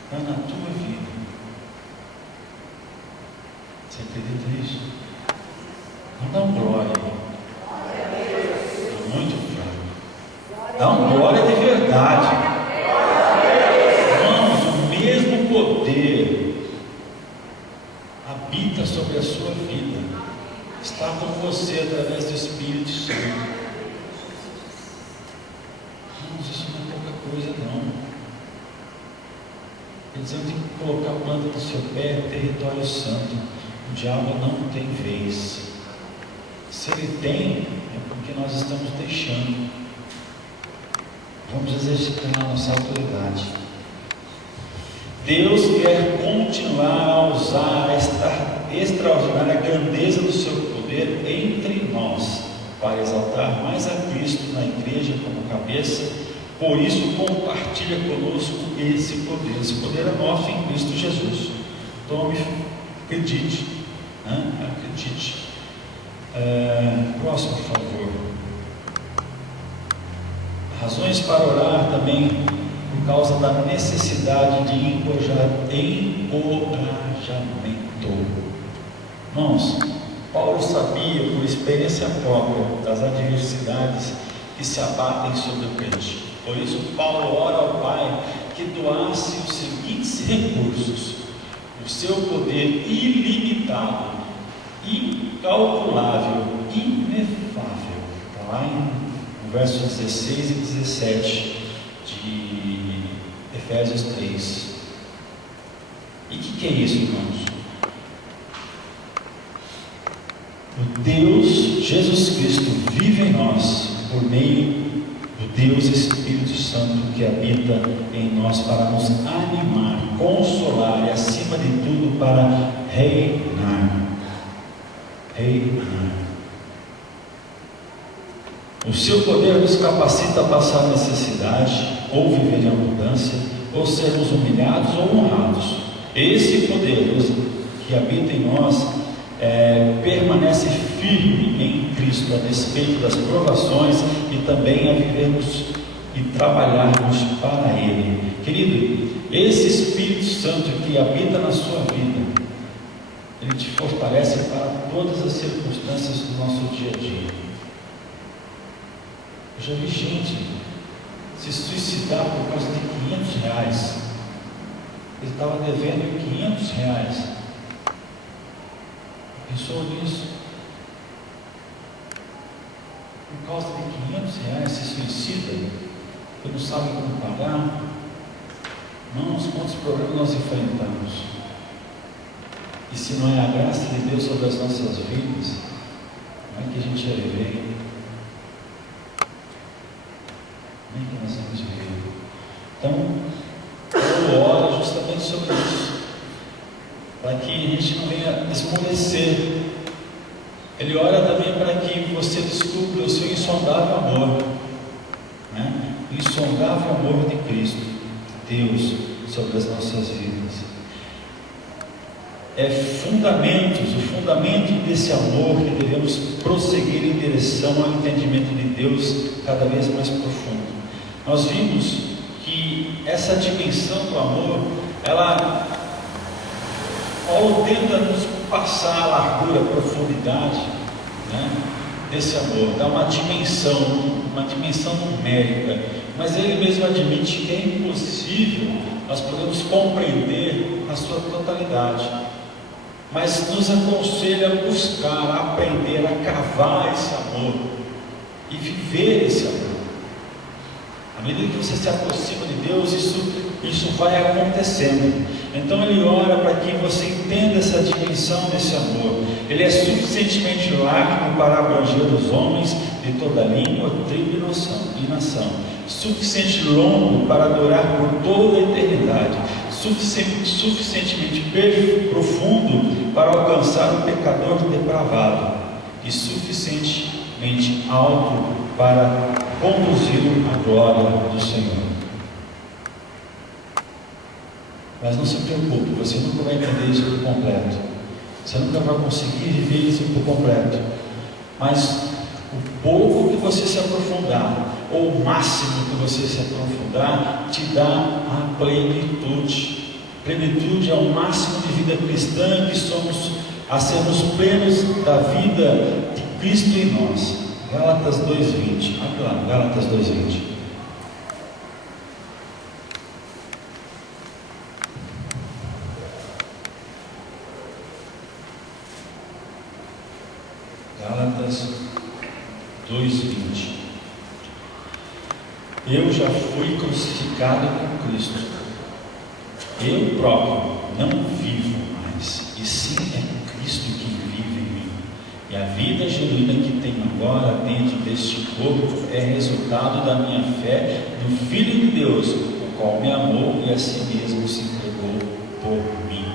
Está na tua vida. Você acredita nisso? Não dá um glória. É muito fraco. Dá um glória de verdade. Irmãos, o mesmo poder habita sobre a sua vida, está com você através do Espírito Santo. Ele diz: onde colocar a planta do seu pé, território santo, o diabo não tem vez. Se ele tem, é porque nós estamos deixando. Vamos exercitar a nossa autoridade. Deus quer continuar a usar esta extraordinária grandeza do seu poder entre nós, para exaltar mais a Cristo na igreja como cabeça. Por isso compartilha conosco esse poder. Esse poder é nosso em Cristo Jesus. Tome, acredite, acredite. Próximo, por favor. Razões para orar também, por causa da necessidade de encorajamento. Irmãos, Paulo sabia por experiência própria das adversidades que se abatem sobre o crente. Por isso Paulo ora ao Pai que doasse os seguintes recursos: o seu poder ilimitado, incalculável, inefável. Está lá no versos 16 e 17 de Efésios 3. E o que é isso, irmãos? O Deus Jesus Cristo vive em nós por meio do Deus Espírito Santo que habita em nós, para nos animar, consolar e, acima de tudo, para reinar. O seu poder nos capacita a passar necessidade, ou viver em abundância, ou sermos humilhados ou honrados. Esse poder que habita em nós permanece firme em Cristo, a despeito das provações, e também a vivermos e trabalharmos para Ele. Querido, esse Espírito Santo que habita na sua vida, ele te fortalece para todas as circunstâncias do nosso dia a dia. Eu já vi gente se suicidar por causa de R$500. Ele estava devendo R$500. Pensou nisso? Por causa de R$500 se suicida, porque não sabe como pagar. Irmãos, quantos problemas nós enfrentamos? E se não é a graça de Deus sobre as nossas vidas, como é que a gente ia viver? Como é que nós vamos viver? Então, Paulo ora justamente sobre isso, para que a gente não venha esmorecer. Ele ora também para que você descubra o seu insondável amor, o insondável amor de Cristo, de Deus, sobre as nossas vidas. O fundamento desse amor que devemos prosseguir em direção ao entendimento de Deus cada vez mais profundo. Nós vimos que essa dimensão do amor, Paulo tenta nos passar a largura, a profundidade desse amor, dá uma dimensão numérica, mas ele mesmo admite que é impossível nós podemos compreender a sua totalidade, mas nos aconselha a buscar, a aprender, a cavar esse amor e viver esse amor. À medida que você se aproxima de Deus, isso vai acontecendo. Então ele ora para que você entenda essa dimensão desse amor. Ele é suficientemente largo para abranger os homens de toda língua, tribo e nação, suficientemente longo para durar por toda a eternidade, suficientemente profundo para alcançar o pecador depravado, e suficientemente alto para conduzi-lo à glória do Senhor. Mas não se preocupe, você nunca vai entender isso por completo, você nunca vai conseguir viver isso por completo, mas o pouco que você se aprofundar, ou o máximo que você se aprofundar, te dá a plenitude. Plenitude é o máximo de vida cristã que somos, a sermos plenos da vida de Cristo em nós. Gálatas 2:20, olha lá, Gálatas 2:20. Gálatas 2:20. Eu já fui crucificado com Cristo. Eu próprio não vivo mais, e sim é Cristo quem vive em mim. E a vida genuína que tenho agora dentro deste corpo é resultado da minha fé no Filho de Deus, o qual me amou e a si mesmo se entregou por mim.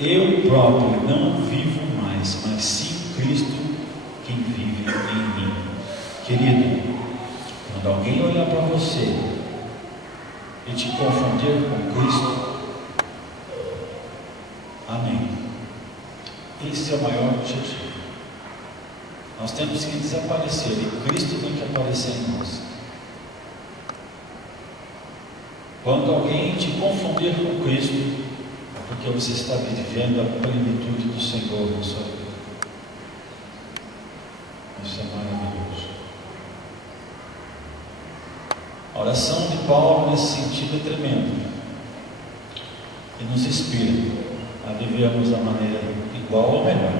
Eu próprio não vivo mais, mas sim Cristo quem vive em mim. Querido, quando alguém olhar para você e te confundir com Cristo, amém. Esse é o maior objetivo. Nós temos que desaparecer e Cristo tem que aparecer em nós. Quando alguém te confundir com Cristo, é porque você está vivendo a plenitude do Senhor na sua vida. Isso é maravilhoso. A oração de Paulo nesse sentido é tremenda e nos inspira a vivermos da maneira igual ou melhor.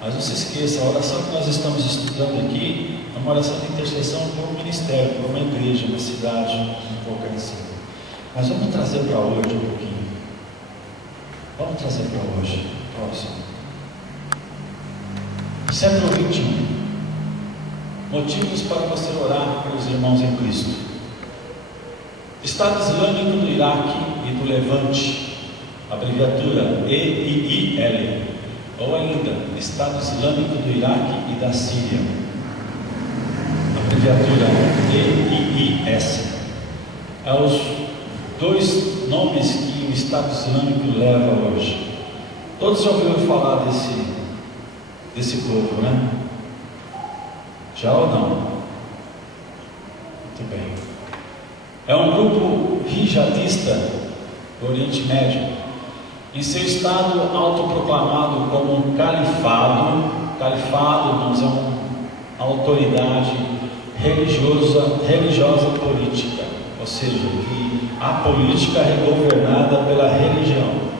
Mas não se esqueça, a oração que nós estamos estudando aqui é uma oração de intercessão por um ministério, por uma igreja, uma cidade, um pouco assim. Mas vamos trazer para hoje um pouquinho. Vamos trazer para hoje, próximo. Século 21. Motivos para você orar pelos irmãos em Cristo. Estado Islâmico do Iraque e do Levante, abreviatura EIIL, ou ainda Estado Islâmico do Iraque e da Síria, abreviatura EIIS. É os dois nomes que o Estado Islâmico leva hoje. Todos já ouviram falar desse povo, né? Já ou não? Muito bem. É um grupo jihadista do Oriente Médio, em seu estado autoproclamado como um califado, irmãos, é uma autoridade religiosa política, ou seja, que a política é governada pela religião.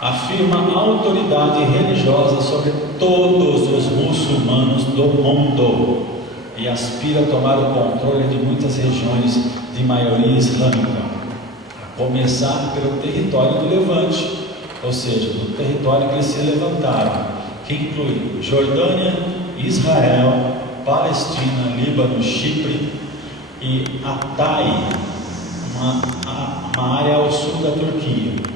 Afirma autoridade religiosa sobre todos os muçulmanos do mundo e aspira a tomar o controle de muitas regiões de maioria islâmica, a começar pelo território do Levante, ou seja, do território que eles se levantaram, que inclui Jordânia, Israel, Palestina, Líbano, Chipre e Hatay, uma área ao sul da Turquia.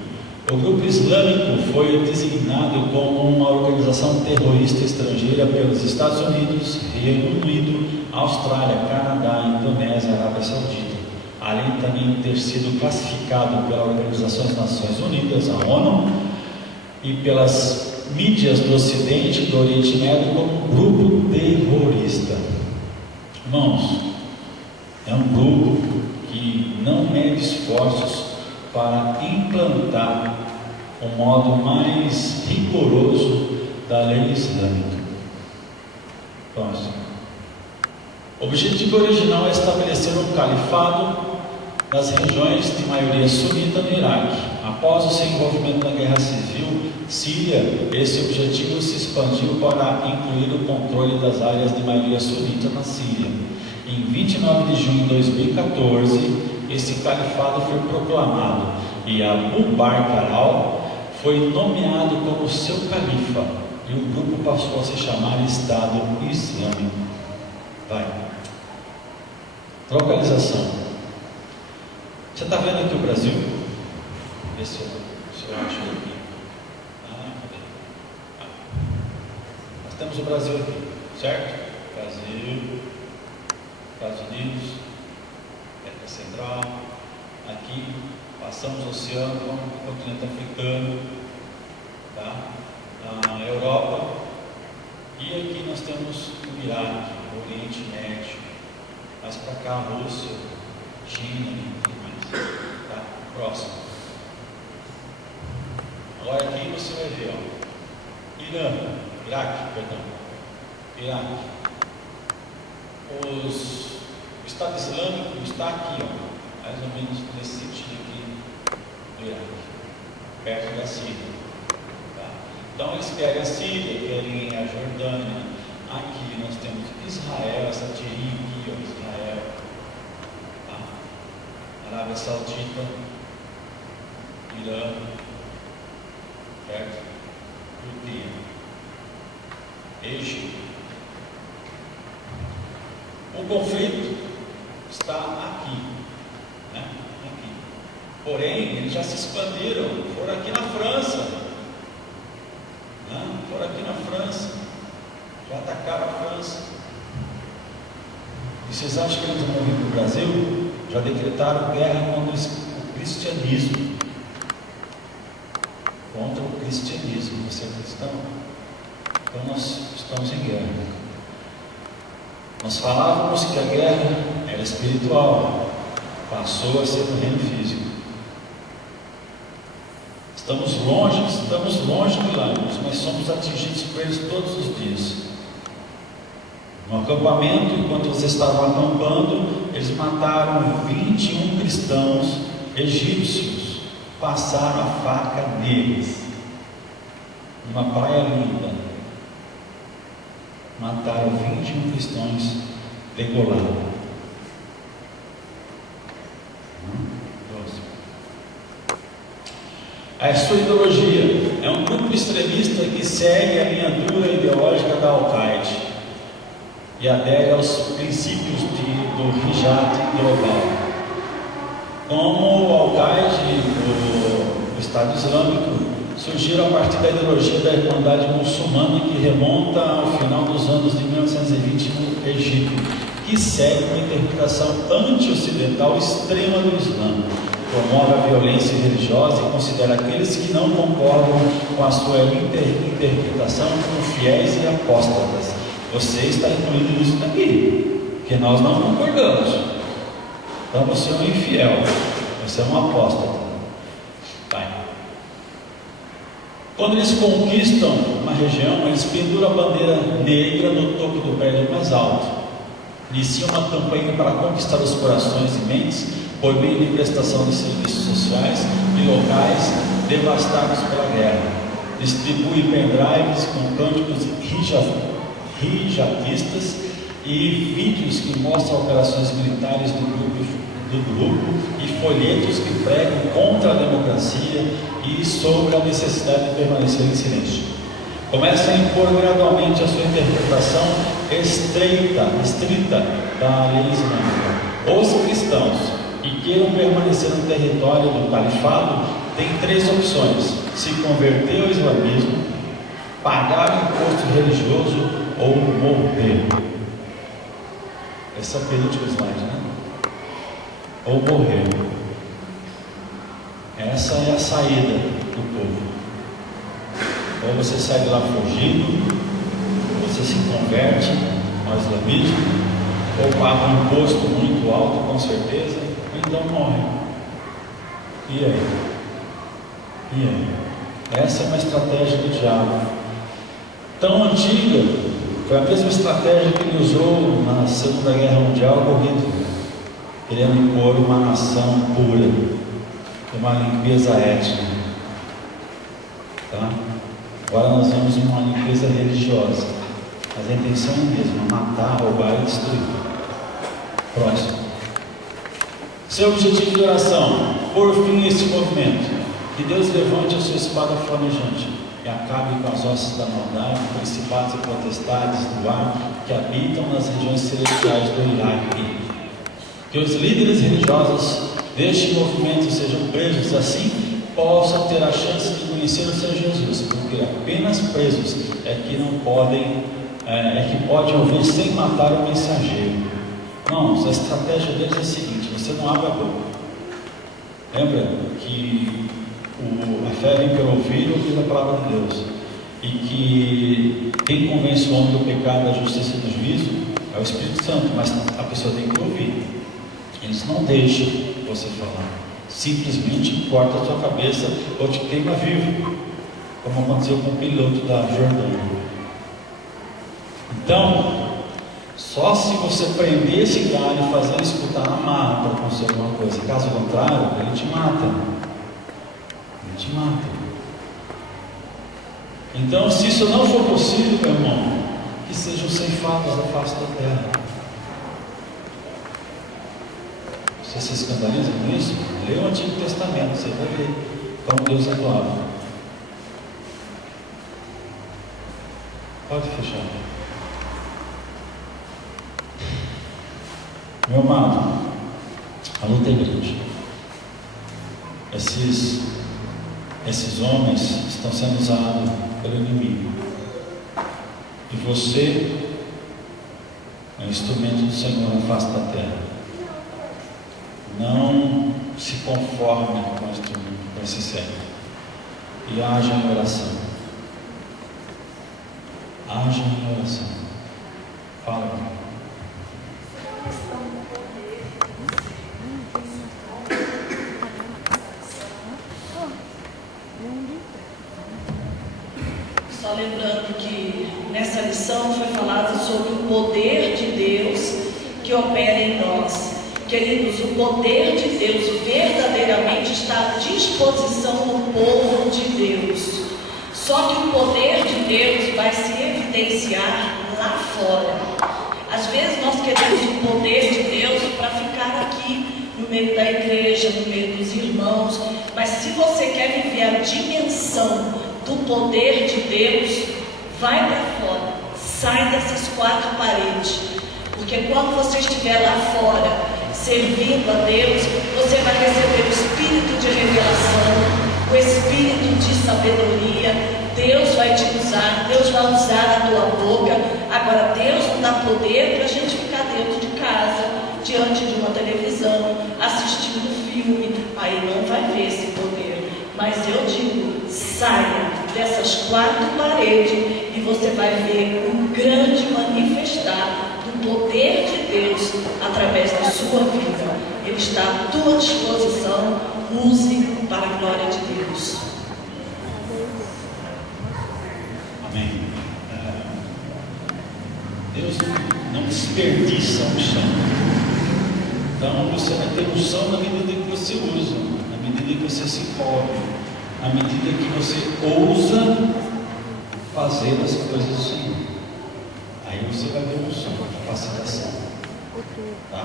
O grupo islâmico foi designado como uma organização terrorista estrangeira pelos Estados Unidos, Reino Unido, Austrália, Canadá, Indonésia, Arábia Saudita, além também de ter sido classificado pela Organização das Nações Unidas, a ONU, e pelas mídias do Ocidente e do Oriente Médio como um grupo terrorista. Irmãos, é um grupo que não mede esforços para implantar o modo mais rigoroso da lei islâmica. Próximo. O objetivo original é estabelecer um califado nas regiões de maioria sunita no Iraque. Após o seu envolvimento na guerra civil síria, esse objetivo se expandiu para incluir o controle das áreas de maioria sunita na Síria. Em 29 de junho de 2014, esse califado foi proclamado e Abu Bakr al foi nomeado como seu califa e o grupo passou a se chamar Estado Islâmico. Vai. Localização. Você está vendo aqui o Brasil? Vê se eu acho aqui. Cadê? Nós temos o Brasil aqui, certo? Brasil, Estados Unidos, América Central, aqui passamos o oceano, vamos para o continente africano, tá? A Europa, e aqui nós temos o Iraque, o Oriente Médio, mais para cá a Rússia, China e tudo mais, tá? Próximo. Agora aqui você vai ver, ó, Iraque, o Estado Islâmico está aqui, ó, mais ou menos nesse sentido aqui do Iraque, perto da Síria. Tá? Então eles querem a Síria, querem a Jordânia. Aqui nós temos Israel, essa tirinha aqui, ó, Israel. Arábia Saudita, Irã, certo? Turquia, Egito. O conflito está aqui, né? Aqui. Porém, eles já se expandiram, foram aqui na França, né? Foram aqui na França, já atacaram a França. E vocês acham que eles vão vir para o Brasil? Já decretaram guerra contra o cristianismo. Contra o cristianismo. Você é cristão? Então nós estamos em guerra. Nós falávamos que a guerra era espiritual, passou a ser no reino físico. Estamos longe de lá, mas somos atingidos por eles todos os dias. No acampamento, enquanto vocês estavam acampando, eles mataram 21 cristãos egípcios, passaram a faca neles, numa praia limpa, mataram 21 cristãos, degolaram. A sua ideologia é um grupo extremista que segue a linha dura ideológica da Al-Qaeda e adere aos princípios do Jihad global. Como o Al-Qaeda e o Estado Islâmico surgiram a partir da ideologia da Irmandade Muçulmana, que remonta ao final dos anos de 1920 no Egito, que segue uma interpretação anti-ocidental extrema do Islã, promove a violência religiosa e considera aqueles que não concordam com a sua interpretação como fiéis e apóstatas. Você está incluído nisso daqui, porque nós não concordamos. Então você é um infiel, você é um apóstata. Vai. Quando eles conquistam uma região, eles penduram a bandeira negra no topo do prédio mais alto. Iniciam uma campanha para conquistar os corações e mentes por meio de prestação de serviços sociais e locais devastados pela guerra. Distribui pendrives com cânticos hijatistas e vídeos que mostram operações militares do grupo e folhetos que pregam contra a democracia e sobre a necessidade de permanecer em silêncio. Começa a impor gradualmente a sua interpretação estrita da lei islâmica. Os cristãos que queiram permanecer no território do califado têm três opções: se converter ao islamismo, pagar o imposto religioso ou morrer. Esse é o penúltimo slide, né? Ou morrer. Essa é a saída do povo. Ou você sai de lá fugindo, ou você se converte ao islamismo, ou paga um imposto muito alto, com certeza, ou então morre. E aí? Essa é uma estratégia do diabo. Tão antiga, foi a mesma estratégia que ele usou na Segunda Guerra Mundial com Hitler, querendo impor uma nação pura, uma limpeza étnica. Tá? Agora nós vemos uma limpeza religiosa, mas a intenção é a mesma: matar, roubar e destruir. Próximo. Seu objetivo de oração: por fim esse movimento, que Deus levante a sua espada flamejante e acabe com as hostes da maldade, principados e potestades do ar que habitam nas regiões celestiais do Iraque. Que os líderes religiosos deste movimento sejam presos, assim possam ter a chance de conhecer o Senhor Jesus, porque apenas presos é que podem ouvir sem matar o mensageiro. Irmãos, a estratégia deles é a seguinte: você não abre a boca. Lembra que a fé vem pelo ouvir e ouvir a palavra de Deus, e que quem convence o homem do pecado, da justiça e do juízo é o Espírito Santo, mas a pessoa tem que ouvir. Eles não deixam você falar, simplesmente corta a sua cabeça ou te queima vivo, como aconteceu com o piloto da Jordânia. Então, só se você prender esse cara e fazer ele escutar na marra para acontecer alguma coisa. Caso contrário, ele te mata. Ele te mata. Então, se isso não for possível, meu irmão, que sejam ceifados da face da terra. Você se escandaliza com isso? Lê o Antigo Testamento, você vai ver como Deus atuava. Pode fechar. Meu amado, a luta é grande. Esses homens estão sendo usados pelo inimigo. E você é um instrumento do Senhor na face da terra. Não se conforme com esse servo. E haja em oração. Haja em oração. Fala comigo. Só lembrando que nessa lição foi falado sobre o poder de Deus que opera em nós. Queridos, o poder de Deus verdadeiramente está à disposição do povo de Deus. Só que o poder de Deus vai se evidenciar lá fora. Às vezes nós queremos o poder de Deus para ficar aqui no meio da igreja, no meio dos irmãos. Mas se você quer viver a dimensão do poder de Deus, vai para fora, sai dessas quatro paredes, porque quando você estiver lá fora, servindo a Deus, você vai receber o espírito de revelação, o espírito de sabedoria. Deus vai te usar, Deus vai usar a tua boca. Agora, Deus não dá poder para a gente ficar dentro de casa, diante de uma televisão, assistindo filme, aí não vai ver esse poder. Mas eu digo, saia dessas quatro paredes e você vai ver um grande manifestar do poder de Deus através da sua vida. Ele está à tua disposição, use para a glória de Deus. Amém. Deus não desperdiça unção. Então você vai ter unção na medida que você usa, na medida que você se envolve, na medida que você ousa fazer as coisas do Senhor. Aí você vai ter unção, capacitação. Tá?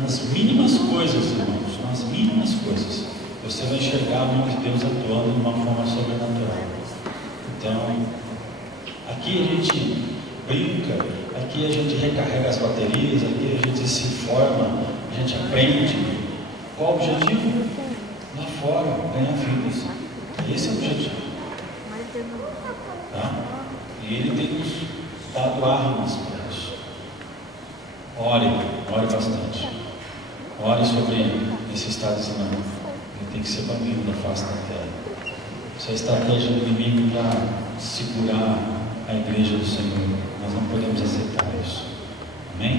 Nas mínimas coisas, irmãos, nas mínimas coisas, você vai enxergar a mão de Deus atuando de uma forma sobrenatural. Então, aqui a gente brinca, aqui a gente recarrega as baterias, aqui a gente se informa, a gente aprende. Qual o objetivo? Lá fora, ganhar vidas. Esse é o objetivo. Tá? E Ele tem nos dado armas para isso. Ore bastante. Ore sobre esse estado islâmico. Ele tem que ser banido da face da terra. Essa estratégia do inimigo para segurar a igreja do Senhor. Nós não podemos aceitar isso. Amém?